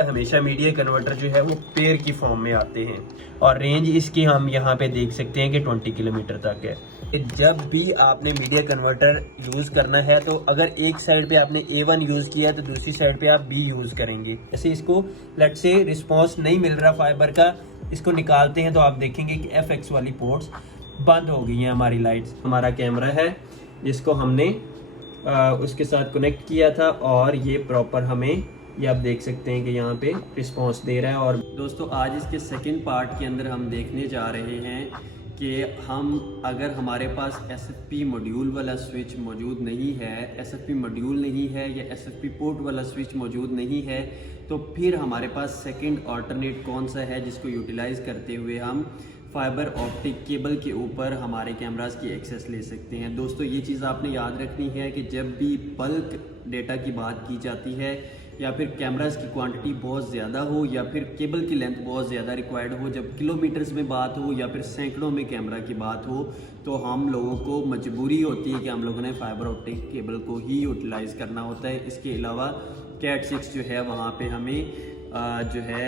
हमेशा media converter जो है वो पेयर की फॉर्म में आते हैं और रेंज इसकी हम यहाँ पे देख सकते हैं कि 20 किलोमीटर तक है। जब भी आपने मीडिया कन्वर्टर यूज़ करना है तो अगर एक साइड पे आपने A1 यूज़ किया तो दूसरी साइड पे आप B यूज़ करेंगे। जैसे इसको लेट से रिस्पॉन्स नहीं मिल रहा फाइबर का, इसको निकालते हैं तो आप देखेंगे कि FX वाली पोर्ट्स बंद हो गई हैं हमारी लाइट्स। हमारा कैमरा है जिसको हमने उसके साथ कनेक्ट किया था और ये प्रॉपर हमें ये आप देख सकते हैं कि यहाँ पे रिस्पांस दे रहा है। और दोस्तों आज इसके सेकंड पार्ट के अंदर हम देखने जा रहे हैं कि हम अगर हमारे पास SFP मॉड्यूल वाला स्विच मौजूद नहीं है, SFP मॉड्यूल नहीं है या SFP पोर्ट वाला स्विच मौजूद नहीं है, तो फिर हमारे पास सेकंड ऑल्टरनेट कौन सा है जिसको यूटिलाइज़ करते हुए हम फाइबर ऑप्टिक केबल के ऊपर हमारे कैमरास की एक्सेस ले सकते हैं। दोस्तों ये चीज़ आपने याद रखनी है कि जब भी बल्क डेटा की बात की जाती है या फिर कैमरास की क्वांटिटी बहुत ज़्यादा हो या फिर केबल की लेंथ बहुत ज़्यादा रिक्वायर्ड हो, जब किलोमीटर्स में बात हो या फिर सैकड़ों में कैमरा की बात हो, तो हम लोगों को मजबूरी होती है कि हम लोगों ने फाइबर ऑप्टिक केबल को ही यूटिलाइज़ करना होता है। इसके अलावा कैट 6 जो है वहाँ पे हमें जो है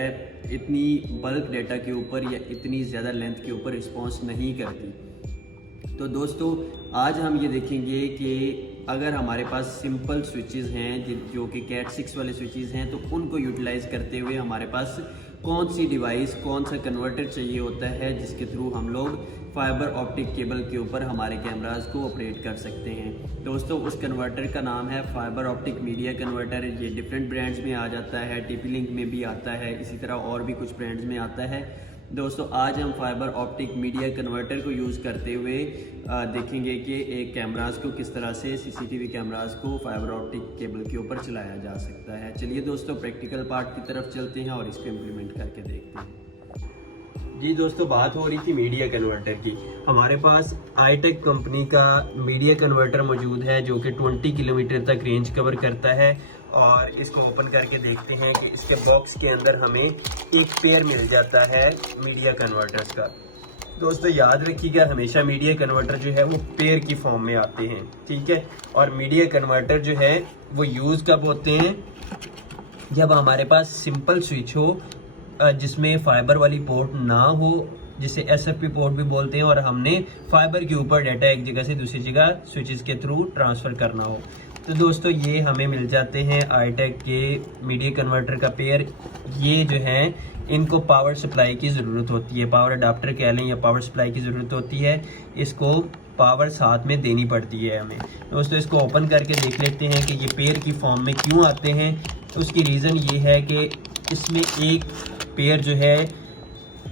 इतनी बल्क डेटा के ऊपर या इतनी ज़्यादा लेंथ के ऊपर रिस्पॉन्स नहीं करती। तो दोस्तों आज हम ये देखेंगे कि अगर हमारे पास सिंपल स्विचेस हैं जो कि कैट 6 वाले स्विचेस हैं, तो उनको यूटिलाइज़ करते हुए हमारे पास कौन सी डिवाइस, कौन सा कन्वर्टर चाहिए होता है जिसके थ्रू हम लोग फाइबर ऑप्टिक केबल के ऊपर हमारे कैमरास को ऑपरेट कर सकते हैं। दोस्तों उस कन्वर्टर का नाम है फाइबर ऑप्टिक मीडिया कन्वर्टर। ये डिफरेंट ब्रांड्स में आ जाता है, TP-Link में भी आता है, इसी तरह और भी कुछ ब्रांड्स में आता है। दोस्तों आज हम फाइबर ऑप्टिक मीडिया कन्वर्टर को यूज़ करते हुए देखेंगे कि एक कैमरास को किस तरह से CCTV कैमरास को फाइबर ऑप्टिक केबल के ऊपर चलाया जा सकता है। चलिए दोस्तों प्रैक्टिकल पार्ट की तरफ चलते हैं और इसको इम्प्लीमेंट करके देखते हैं। जी दोस्तों बात हो रही थी मीडिया कन्वर्टर की। हमारे पास iTech कंपनी का मीडिया कन्वर्टर मौजूद है जो कि 20 किलोमीटर तक रेंज कवर करता है और इसको ओपन करके देखते हैं कि इसके बॉक्स के अंदर हमें एक पेयर मिल जाता है मीडिया कन्वर्टर्स का। दोस्तों याद रखिएगा हमेशा मीडिया कन्वर्टर जो है वो पेयर की फॉर्म में आते हैं, ठीक है। और मीडिया कन्वर्टर जो है वो यूज़ कब होते हैं, जब हमारे पास सिंपल स्विच हो जिसमें फाइबर वाली पोर्ट ना हो, जिसे SFP पोर्ट भी बोलते हैं, और हमने फाइबर के ऊपर डाटा एक जगह से दूसरी जगह स्विचेस के थ्रू ट्रांसफ़र करना हो। तो दोस्तों ये हमें मिल जाते हैं iTech के मीडिया कन्वर्टर का पेयर। ये जो हैं इनको पावर सप्लाई की ज़रूरत होती है, पावर अडाप्टर कह लें या पावर सप्लाई की ज़रूरत होती है। इसको पावर साथ में देनी पड़ती है हमें। दोस्तों इसको ओपन करके देख लेते हैं कि ये पेयर की फॉर्म में क्यों आते हैं। तो उसकी रीज़न ये है कि इसमें एक पेयर जो है,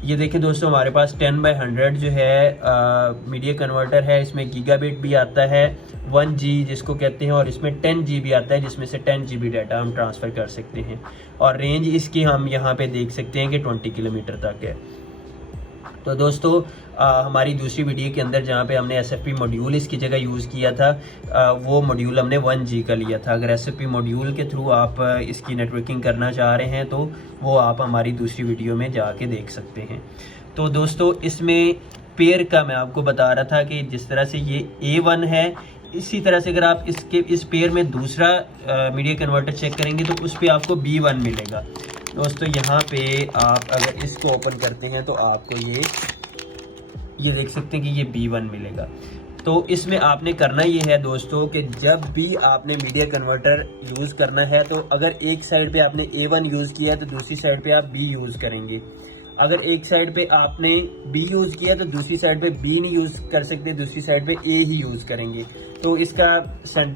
ये देखें दोस्तों हमारे पास 10/100 जो है मीडिया कन्वर्टर है। इसमें गीगाबिट भी आता है 1G जिसको कहते हैं, और इसमें 10G भी आता है जिसमें से 10 GB डाटा हम ट्रांसफ़र कर सकते हैं। और रेंज इसकी हम यहाँ पे देख सकते हैं कि 20 किलोमीटर तक है। तो दोस्तों हमारी दूसरी वीडियो के अंदर जहाँ पे हमने SFP मॉड्यूल इसकी जगह यूज़ किया था, वो मॉड्यूल हमने 1G का लिया था। अगर SFP मॉड्यूल के थ्रू आप इसकी नेटवर्किंग करना चाह रहे हैं तो वो आप हमारी दूसरी वीडियो में जाके देख सकते हैं। तो दोस्तों इसमें पेयर का मैं आपको बता रहा था कि जिस तरह से ये A1 है, इसी तरह से अगर आप इस पेयर में दूसरा मीडिया कन्वर्टर चेक करेंगे तो उस पर आपको B1 मिलेगा। दोस्तों यहाँ पे आप अगर इसको ओपन करते हैं तो आपको ये देख सकते हैं कि ये B1 मिलेगा। तो इसमें आपने करना ये है दोस्तों कि जब भी आपने मीडिया कन्वर्टर यूज़ करना है तो अगर एक साइड पे आपने A1 यूज़ किया तो दूसरी साइड पे आप B यूज़ करेंगे। अगर एक साइड पे आपने B यूज़ किया तो दूसरी साइड पे B नहीं यूज़ कर सकते, दूसरी साइड पे A ही यूज़ करेंगे। तो इसका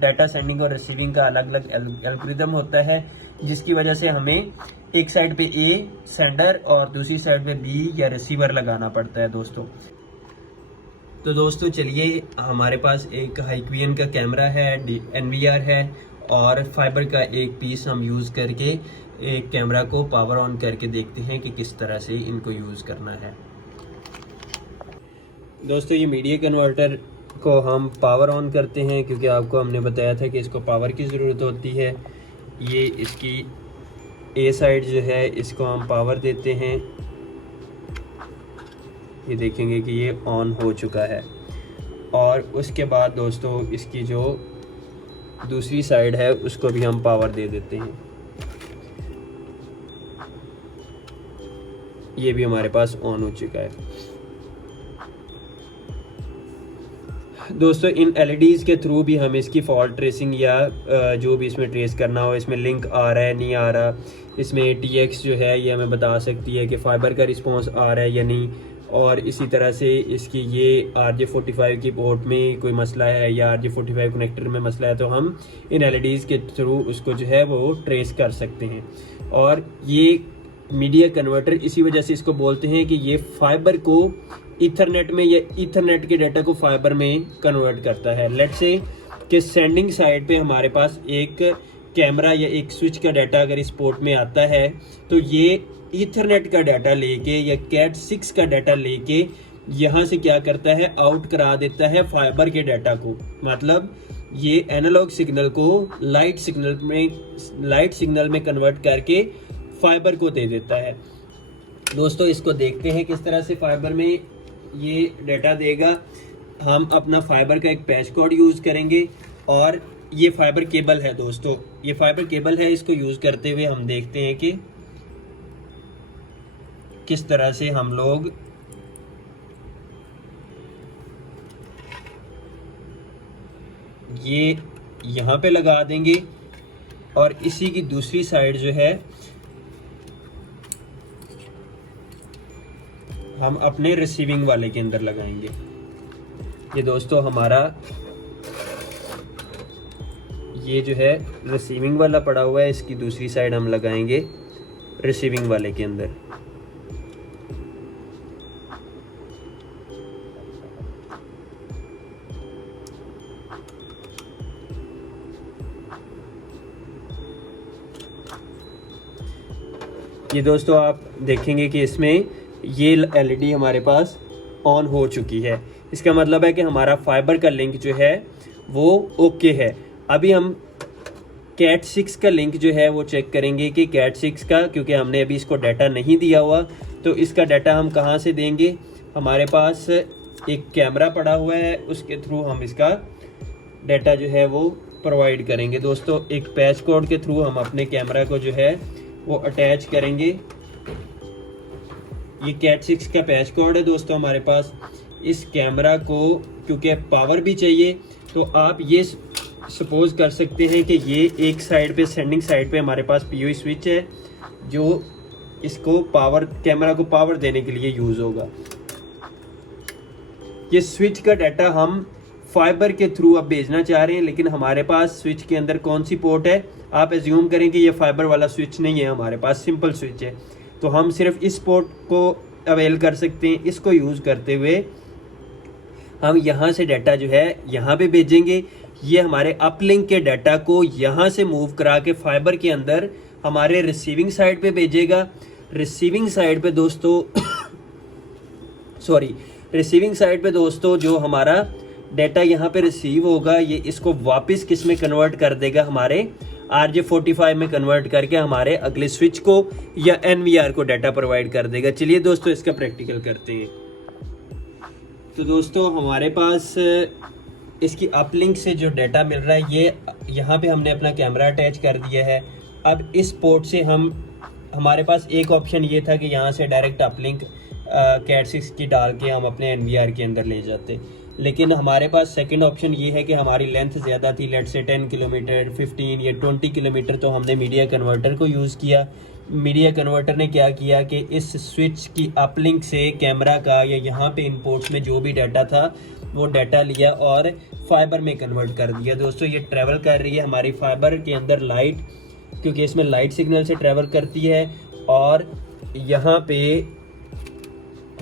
डाटा सेंडिंग और रिसीविंग का अलग अलग एल्गोरिदम होता है, जिसकी वजह से हमें एक साइड पे A सेंडर और दूसरी साइड पे B या रिसीवर लगाना पड़ता है दोस्तों। तो दोस्तों चलिए हमारे पास एक हाइक्वियन का कैमरा है, NVR है और फाइबर का एक पीस हम यूज़ करके एक कैमरा को पावर ऑन करके देखते हैं कि किस तरह से इनको यूज़ करना है। दोस्तों ये मीडिया कन्वर्टर को हम पावर ऑन करते हैं क्योंकि आपको हमने बताया था कि इसको पावर की ज़रूरत होती है। ये इसकी A साइड जो है इसको हम पावर देते हैं, ये देखेंगे कि ये ऑन हो चुका है। और उसके बाद दोस्तों इसकी जो दूसरी साइड है उसको भी हम पावर दे देते हैं। ये भी हमारे पास ऑन हो चुका है। दोस्तों इन LEDs के थ्रू भी हम इसकी फॉल्ट ट्रेसिंग या जो भी इसमें ट्रेस करना हो, इसमें लिंक आ रहा है नहीं आ रहा, इसमें TX जो है ये हमें बता सकती है कि फाइबर का रिस्पांस आ रहा है या नहीं, और इसी तरह से इसकी ये RJ45 की पोर्ट में कोई मसला है या RJ45 कनेक्टर में मसला है, तो हम इन LEDs के थ्रू उसको जो है वो ट्रेस कर सकते हैं। और ये मीडिया कन्वर्टर इसी वजह से इसको बोलते हैं कि ये फाइबर को ईथरनेट में या ईथरनेट के डाटा को फाइबर में कन्वर्ट करता है। लेट्स से कि सेंडिंग साइड पे हमारे पास एक कैमरा या एक स्विच का डाटा अगर इस पोर्ट में आता है, तो ये ईथरनेट का डाटा लेके या कैट 6 का डाटा लेके यहाँ से क्या करता है, आउट करा देता है फाइबर के डाटा को। मतलब ये एनालॉग सिग्नल को लाइट सिग्नल में कन्वर्ट करके फाइबर को दे देता है। दोस्तों इसको देखते हैं किस तरह से फाइबर में ये डाटा देगा। हम अपना फाइबर का एक पैच कोड यूज़ करेंगे, और ये फाइबर केबल है दोस्तों, ये फाइबर केबल है। इसको यूज़ करते हुए हम देखते हैं कि किस तरह से हम लोग ये यहाँ पे लगा देंगे, और इसी की दूसरी साइड जो है हम अपने रिसीविंग वाले के अंदर लगाएंगे। ये दोस्तों हमारा ये जो है रिसीविंग वाला पड़ा हुआ है, इसकी दूसरी साइड हम लगाएंगे रिसीविंग वाले के अंदर। ये दोस्तों आप देखेंगे कि इसमें ये LED हमारे पास ऑन हो चुकी है। इसका मतलब है कि हमारा फाइबर का लिंक जो है वो ओके है। अभी हम कैट 6 का लिंक जो है वो चेक करेंगे कि कैट 6 का, क्योंकि हमने अभी इसको डाटा नहीं दिया हुआ, तो इसका डाटा हम कहाँ से देंगे। हमारे पास एक कैमरा पड़ा हुआ है, उसके थ्रू हम इसका डाटा जो है वो प्रोवाइड करेंगे। दोस्तों एक पैच कोड के थ्रू हम अपने कैमरा को जो है वो अटैच करेंगे। ये कैट 6 का पैच कोड है दोस्तों हमारे पास। इस कैमरा को क्योंकि पावर भी चाहिए, तो आप ये सपोज कर सकते हैं कि ये एक साइड पे, सेंडिंग साइड पे हमारे पास POE स्विच है जो इसको पावर, कैमरा को पावर देने के लिए यूज़ होगा। ये स्विच का डाटा हम फाइबर के थ्रू अब भेजना चाह रहे हैं, लेकिन हमारे पास स्विच के अंदर कौन सी पोर्ट है, आप एज्यूम करें कि ये फाइबर वाला स्विच नहीं है, हमारे पास सिंपल स्विच है, तो हम सिर्फ इस पोर्ट को अवेल कर सकते हैं। इसको यूज़ करते हुए हम यहाँ से डाटा जो है यहाँ पे भेजेंगे। ये हमारे अपलिंक के डाटा को यहाँ से मूव करा के फाइबर के अंदर हमारे रिसीविंग साइड पे भेजेगा। रिसीविंग साइड पे दोस्तों रिसीविंग साइड पे दोस्तों जो हमारा डाटा यहाँ पे रिसीव होगा, ये इसको वापस किस में कन्वर्ट कर देगा, हमारे RJ45 में कन्वर्ट करके हमारे अगले स्विच को या NVR को डाटा प्रोवाइड कर देगा। चलिए दोस्तों इसका प्रैक्टिकल करते हैं। तो दोस्तों हमारे पास इसकी अपलिंक से जो डाटा मिल रहा है, ये यहाँ पे हमने अपना कैमरा अटैच कर दिया है। अब इस पोर्ट से हमारे पास एक ऑप्शन ये था कि यहाँ से डायरेक्ट अपलिंक कैट 6 की डाल के हम अपने NVR के अंदर ले जाते, लेकिन हमारे पास सेकंड ऑप्शन ये है कि हमारी लेंथ ज़्यादा थी, लेट्स से 10 किलोमीटर, 15 या 20 किलोमीटर, तो हमने मीडिया कन्वर्टर को यूज़ किया। मीडिया कन्वर्टर ने क्या किया कि इस स्विच की अपलिंक से कैमरा का या यहाँ पे इनपुट्स में जो भी डाटा था वो डाटा लिया और फाइबर में कन्वर्ट कर दिया। दोस्तों ये ट्रैवल कर रही है हमारी फाइबर के अंदर लाइट, क्योंकि इसमें लाइट सिग्नल से ट्रैवल करती है, और यहाँ पे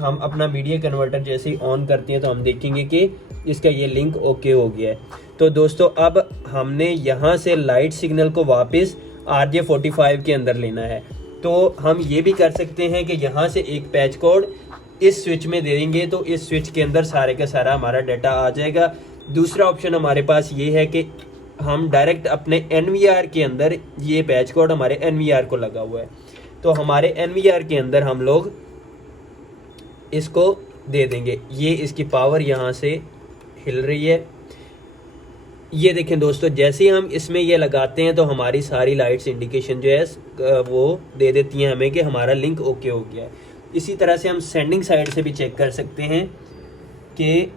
हम अपना मीडिया कन्वर्टर जैसे ही ऑन करते हैं तो हम देखेंगे कि इसका ये लिंक ओके हो गया है। तो दोस्तों अब हमने यहाँ से लाइट सिग्नल को वापस RJ45 के अंदर लेना है, तो हम ये भी कर सकते हैं कि यहाँ से एक पैच कोड इस स्विच में दे देंगे, तो इस स्विच के अंदर सारे का सारा हमारा डाटा आ जाएगा। दूसरा ऑप्शन हमारे पास ये है कि हम डायरेक्ट अपने NVR के अंदर, ये पैच कोड हमारे NVR को लगा हुआ है, तो हमारे NVR के अंदर हम लोग इसको दे देंगे। ये इसकी पावर यहाँ से हिल रही है, ये देखें दोस्तों, जैसे ही हम इसमें ये लगाते हैं तो हमारी सारी लाइट्स इंडिकेशन जो है वो दे देती हैं हमें कि हमारा लिंक ओके हो गया है। इसी तरह से हम सेंडिंग साइड से भी चेक कर सकते हैं कि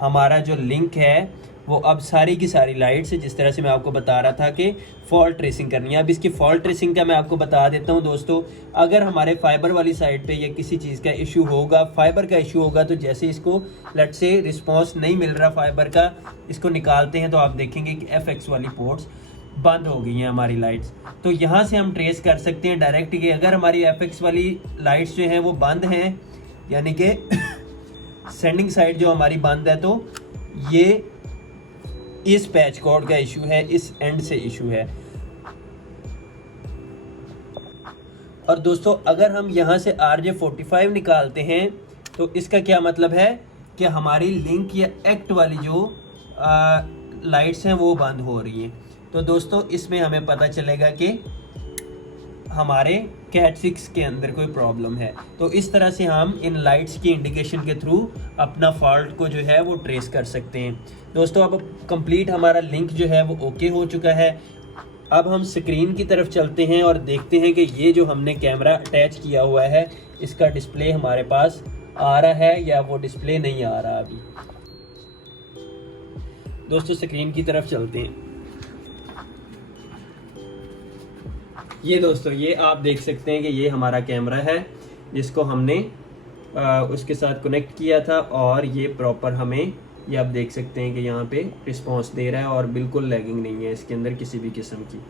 हमारा जो लिंक है वो अब सारी की सारी लाइट्स, जिस तरह से मैं आपको बता रहा था कि फॉल्ट ट्रेसिंग करनी है। अब इसकी फॉल्ट ट्रेसिंग का मैं आपको बता देता हूं दोस्तों। अगर हमारे फाइबर वाली साइड पे ये किसी चीज़ का इशू होगा, फाइबर का इशू होगा, तो जैसे इसको लेट से रिस्पॉन्स नहीं मिल रहा फाइबर का, इसको निकालते हैं तो आप देखेंगे कि FX वाली पोर्ट्स बंद हो गई हैं हमारी लाइट्स। तो यहाँ से हम ट्रेस कर सकते हैं डायरेक्ट कि अगर हमारी FX वाली लाइट्स जो हैं वो बंद हैं, यानी कि सेंडिंग साइड जो हमारी बंद है, तो ये इस पैच कोड का इशू है, इस एंड से इशू है। और दोस्तों अगर हम यहाँ से RJ45 निकालते हैं तो इसका क्या मतलब है कि हमारी लिंक या एक्ट वाली जो लाइट्स हैं वो बंद हो रही हैं। तो दोस्तों इसमें हमें पता चलेगा कि हमारे कैट 6 के अंदर कोई प्रॉब्लम है। तो इस तरह से हम इन लाइट्स की इंडिकेशन के थ्रू अपना फॉल्ट को जो है वो ट्रेस कर सकते हैं। दोस्तों अब कंप्लीट हमारा लिंक जो है वो ओके हो चुका है। अब हम स्क्रीन की तरफ चलते हैं और देखते हैं कि ये जो हमने कैमरा अटैच किया हुआ है इसका डिस्प्ले हमारे पास आ रहा है या वो डिस्प्ले नहीं आ रहा अभी। दोस्तों स्क्रीन की तरफ चलते हैं। ये दोस्तों ये आप देख सकते हैं कि ये हमारा कैमरा है जिसको हमने उसके साथ कनेक्ट किया था, और ये प्रॉपर हमें, ये आप देख सकते हैं कि यहाँ पे रिस्पांस दे रहा है और बिल्कुल लैगिंग नहीं है इसके अंदर किसी भी किस्म की।